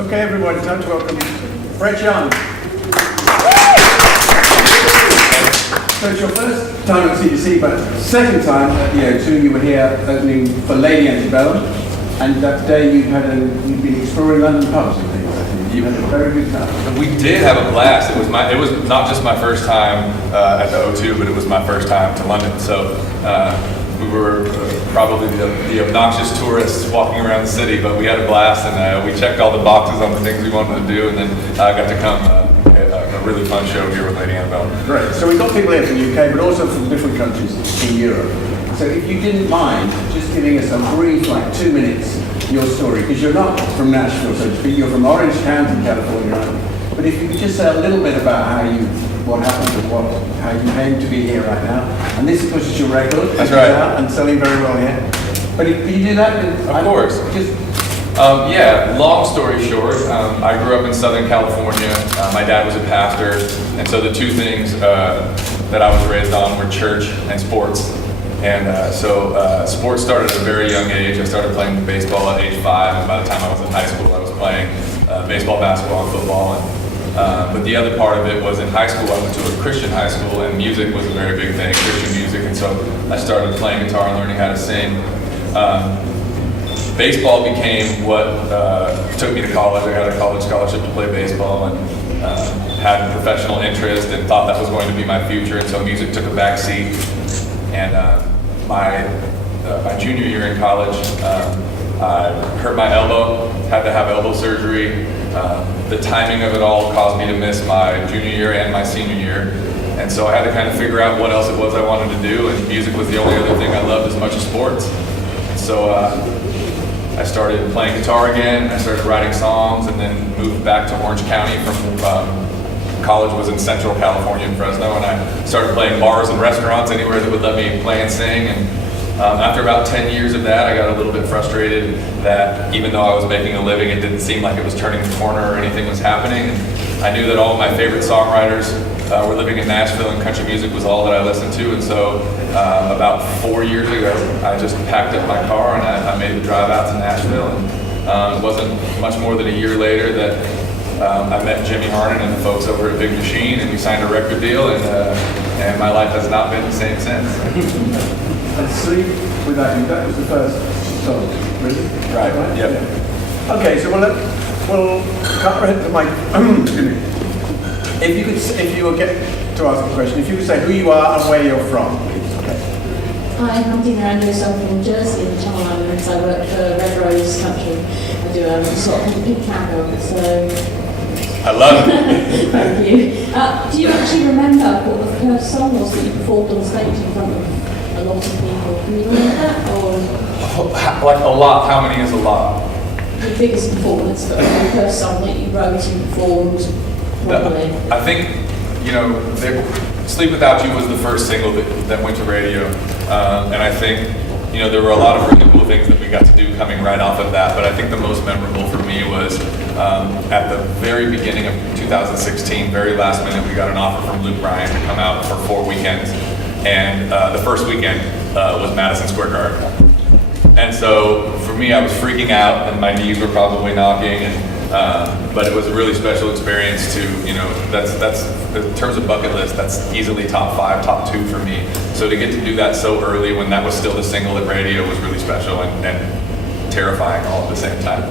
Okay, everybody, time to welcome Brett Young. So it's your first time at C2C, but second time at the O2, you were here opening for Lady Antebellum, and that day you'd been exploring London pubs and things. I think you had a very good time. We did have a blast. It was not just my first time at the O2, but it was my first time to London. So we were probably the obnoxious tourists walking around the city, but we had a blast, and we checked all the boxes on the things we wanted to do, and then I got to come a really fun show here with Lady Antebellum. Great. So we've got people here from the UK, but also from different countries in Europe. So if you didn't mind just giving us a brief, like 2 minutes, your story, because you're not from Nashville, so to speak, you're from Orange County, California, but if you could just say a little bit about what happened and how you came to be here right now. And this, of course, is your record. That's right. And selling very well here. But if you do that, of course. Yeah, long story short, I grew up in Southern California. My dad was a pastor, and so the two things that I was raised on were church and sports. And so sports started at a very young age. I started playing baseball at age 5, and by the time I was in high school, I was playing baseball, basketball, and football. But the other part of it was in high school, I went to a Christian high school, and music was a very big thing, Christian music, and so I started playing guitar and learning how to sing. Baseball became what took me to college. I got a college scholarship to play baseball, and had a professional interest and thought that was going to be my future, and so music took a back seat. And my junior year in college, I hurt my elbow, had to have elbow surgery. The timing of it all caused me to miss my junior year and my senior year. And so I had to kind of figure out what else it was I wanted to do, and music was the only other thing I loved as much as sports. And so I started playing guitar again, I started writing songs, and then moved back to Orange County from college was in Central California in Fresno, and I started playing bars and restaurants, anywhere that would let me play and sing. And after about 10 years of that, I got a little bit frustrated that even though I was making a living, it didn't seem like it was turning the corner or anything was happening. And I knew that all of my favorite songwriters were living in Nashville, and country music was all that I listened to. And so about 4 years ago, I just packed up my car and I made the drive out to Nashville. And it wasn't much more than a year later that I met Jimmy Harnan and the folks over at Big Machine, and we signed a record deal, and my life has not been the same since. And Sleep Without You, that was the first song, really? Right, yep. Yeah. Okay, so we'll cut right to the mic. Excuse me. If you were to ask a question, if you could say who you are and where you're from, please. Okay. Hi, I'm Dina Andrews. I'm from Jersey in the Channel Islands. I work for Red Rose Country. I do a sort of pink camera, so... I love it. Thank you. Do you actually remember what the first song was that you performed on stage in front of a lot of people? Can you remember that? Or like a lot, how many is a lot? the biggest performance, the first song that you wrote and performed properly? I think, Sleep Without You was the first single that went to radio. And I think, there were a lot of really cool things that we got to do coming right off of that, but I think the most memorable for me was at the very beginning of 2016, very last minute, we got an offer from Luke Bryan to come out for 4 weekends, and the first weekend was Madison Square Garden. And so for me, I was freaking out, and my knees were probably knocking, but it was a really special experience to, that's in terms of bucket list, that's easily top 5, top 2 for me. So to get to do that so early when that was still the single at radio was really special and terrifying all at the same time.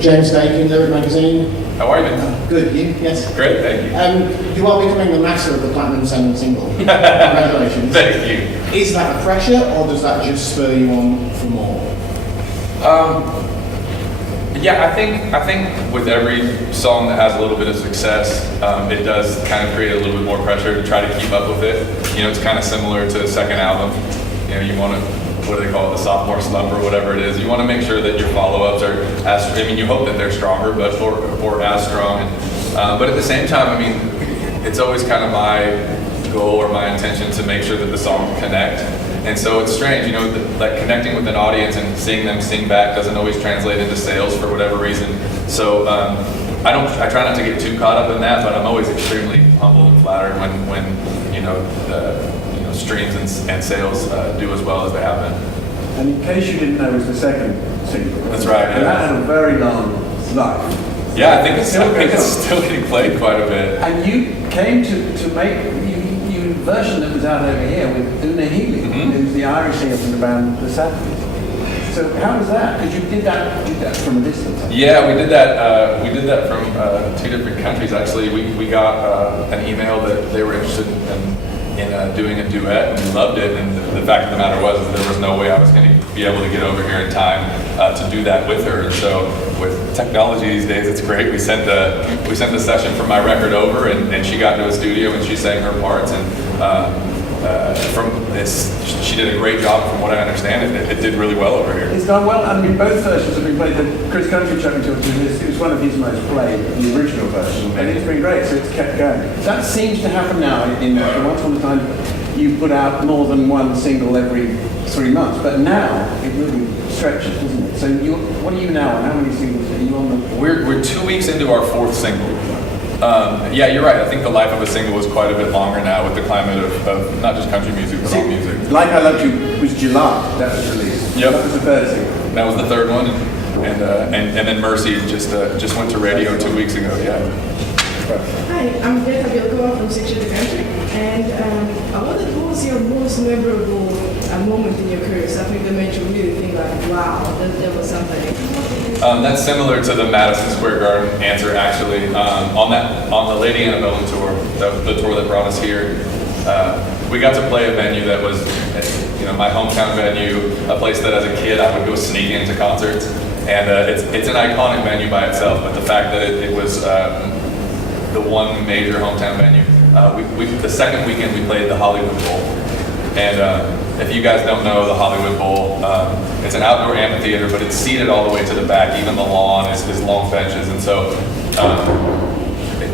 James Dakin, Lyric Magazine. How are you? Good, you? Yes. Great, thank you. You are becoming the master of the Platinum Selling single. Congratulations. Thank you. Is that a pressure, or does that just spur you on for more? Yeah, I think with every song that has a little bit of success, it does kind of create a little bit more pressure to try to keep up with it. It's kind of similar to the second album. You want to, what do they call it, the sophomore slump or whatever it is. You want to make sure that your follow-ups are you hope that they're stronger, but or as strong. But at the same time, it's always kind of my goal or my intention to make sure that the songs connect. And so it's strange, like connecting with an audience and seeing them sing back doesn't always translate into sales for whatever reason. So I try not to get too caught up in that, but I'm always extremely humble and flattered when streams and sales do as well as they have been. and In Case You Didn't Know was the second single. That's right, And yeah. that had a very long life. Yeah, I think it's goes still getting played quite a bit. And you came to make you version that was out over here with Una Healy, who's the Irish singer from the band The Savages. So how was that? Because you did that from a distance. Yeah, we did that. We did that from 2 different countries. Actually, we got an email that they were interested in doing a duet, and we loved it. And the fact of the matter was that there was no way I was going to be able to get over here in time to do that with her. And so, with technology these days, it's great. We sent the session from my record over, and she got into a studio and she sang her parts. And she did a great job, from what I understand. It did really well over here. It's done well. I mean, both versions have been played. The Chris Country Chuck it was one of his most played, the original version, and it's been great. So it's kept going. That seems to happen now. Once upon a time, you put out more than one single every 3 months, but now it really stretches, doesn't it? So what are you now? How many singles are you on? We're 2 weeks into our 4th single. Yeah, you're right. I think the life of a single is quite a bit longer now with the climate of not just country music, but all music. Like I Loved You was July, that was released. Yep. That was the third single. That was the 3rd one, and then Mercy just went to radio 2 weeks ago. Yeah. Hi, I'm Greta Bielkova from C2C Country, and I wondered what was your most memorable moment in your career, something that made you really think like, wow, there was something. That's similar to the Madison Square Garden answer, actually. On the Lady Antebellum tour, the tour that brought us here, we got to play a venue that was, my hometown venue, a place that as a kid I would go sneak into concerts, and it's an iconic venue by itself. But the fact that it was the one major hometown venue, the second weekend we played the Hollywood Bowl, and if you guys don't know the Hollywood Bowl, it's an outdoor amphitheater, but it's seated all the way to the back. Even the lawn is long benches, and so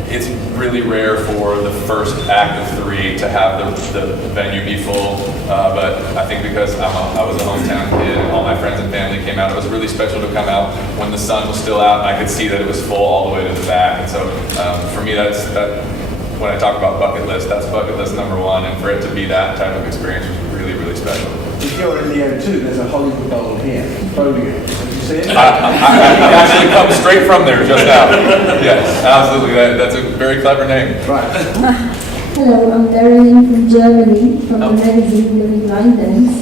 it's really rare for the first act of 3 to have the venue be full. But I think because I was a hometown kid and all my friends and family came out, it was really special to come out when the sun was still out and I could see that it was full all the way to the back. And so for me, that when I talk about bucket list, that's bucket list number 1, and for it to be that type of experience was really, really special. If you're in the O2, there's a Hollywood Bowl here, bowling it. Did you see it? I actually come straight from there just now. Yes, absolutely. That's a very clever name. Right. Hello, I'm Darlene from Germany, from the magazine Living Line Dance.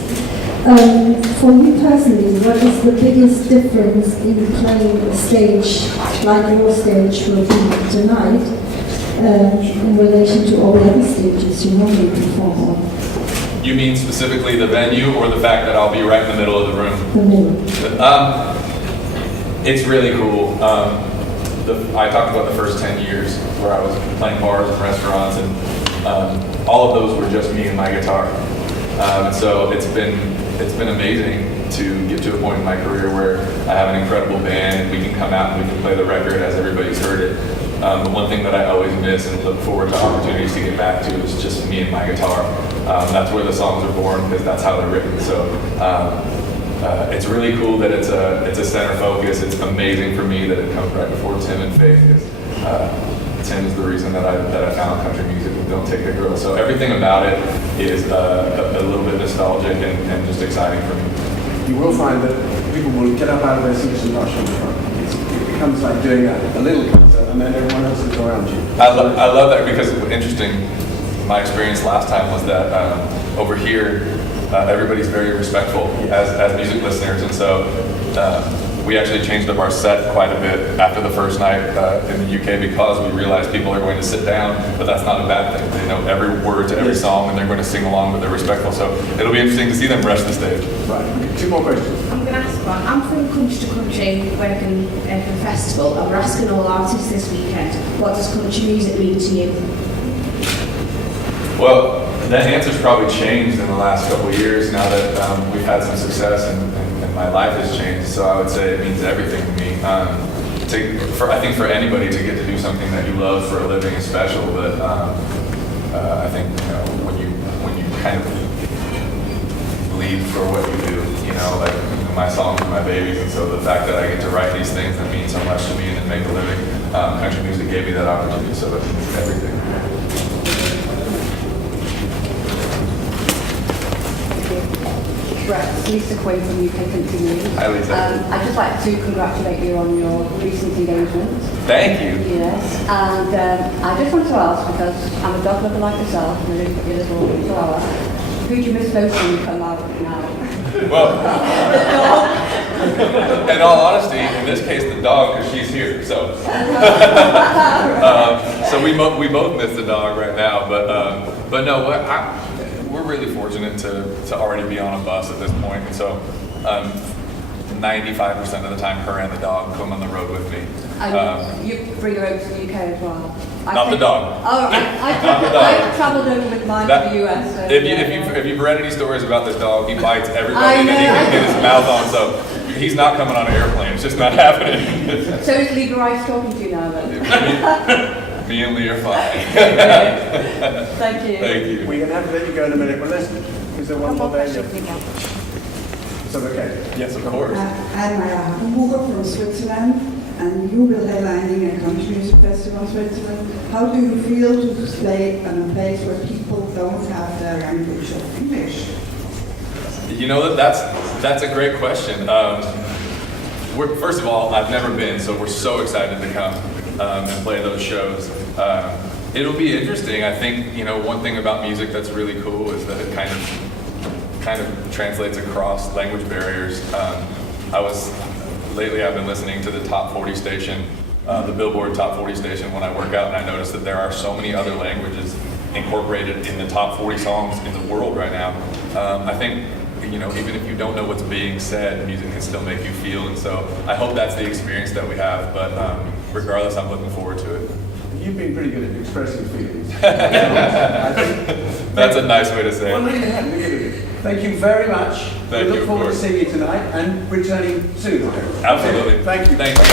For you personally, what is the biggest difference in playing a stage like your stage will be tonight in relation to all the other stages you normally perform on? You mean specifically the venue, or the fact that I'll be right in the middle of the room? The middle. It's really cool. I talked about the first 10 years where I was playing bars and restaurants, and all of those were just me and my guitar. So it's been amazing to get to a point in my career where I have an incredible band and we can come out and we can play the record as everybody's heard it. The one thing that I always miss and look forward to opportunities to get back to is just me and my guitar. That's where the songs are born, because that's how they're written. So it's really cool that it's a center focus. It's amazing for me that it comes right before Tim and Faith, because Tim is the reason that I found country music with Don't Take the Girl. So everything about it is a little bit nostalgic and just exciting for me. You will find that people will get up out of their seats and rush on the front. It becomes like doing a little concert, and then everyone else is around you. I love that, because interesting. My experience last time was that over here, everybody's very respectful as music listeners, and so we actually changed up our set quite a bit after the first night in the UK, because we realized people are going to sit down, but that's not a bad thing. They know every word to every song, and they're going to sing along, but they're respectful. So it'll be interesting to see them rush the stage. Right. 2 more questions. I'm going to ask one. I'm from Country to Country, working for a festival, and we're asking all artists this weekend, what does country music mean to you? Well, that answer's probably changed in the last couple of years now that we've had some success and my life has changed. So I would say it means everything to me. I think for anybody to get to do something that you love for a living is special. But I think when you kind of bleed for what you do, my songs are my babies, and so the fact that I get to write these things that mean so much to me and then make a living, country music gave me that opportunity. So it means everything. Express, Lisa Quinn from UK Country News. Hi, Lisa. I'd just like to congratulate you on your recent engagement. Thank you. Yes, and I just want to ask, because I'm a dog lover like yourself, and I really put your little flower, who do you miss most when you come out now? Well, in all honesty, in this case, the dog, because she's here. So, so we both miss the dog right now. But no, we're really fortunate to already be on a bus at this point. And so, 95% of the time, her and the dog come on the road with me. And you bring her over to the UK as well? Not the dog. Oh, I've travelled over with mine to the US. So, if you've read any stories about this dog, he bites everybody that he can get his mouth on. So he's not coming on an airplane. It's just not happening. So is Lee Bryce talking to you now then? Me and Lee are fine. Thank you. Thank you. We're going to have to let you go in a minute, but is there one more there? Is that okay? Yes, of course. I'm Maya Hamburger from Switzerland, and you will headlining a country music festival in Switzerland. How do you feel to stay in a place where people don't have the language of English? You know, that's a great question. First of all, I've never been, so we're so excited to come and play those shows. It'll be interesting. I think, you know, one thing about music that's really cool is that it kind of translates across language barriers. Lately I've been listening to the Top 40 station, the Billboard Top 40 station when I work out, and I noticed that there are so many other languages incorporated in the top 40 songs in the world right now. I think, you know, even if you don't know what's being said, music can still make you feel, and so I hope that's the experience that we have, but regardless, I'm looking forward to it. You've been pretty good at expressing feelings. That's a nice way to say Well, it. look at that. Thank you very much. Thank we you, look forward to of course. seeing you tonight and returning soon, I hope. Absolutely. Thank you. Thank you.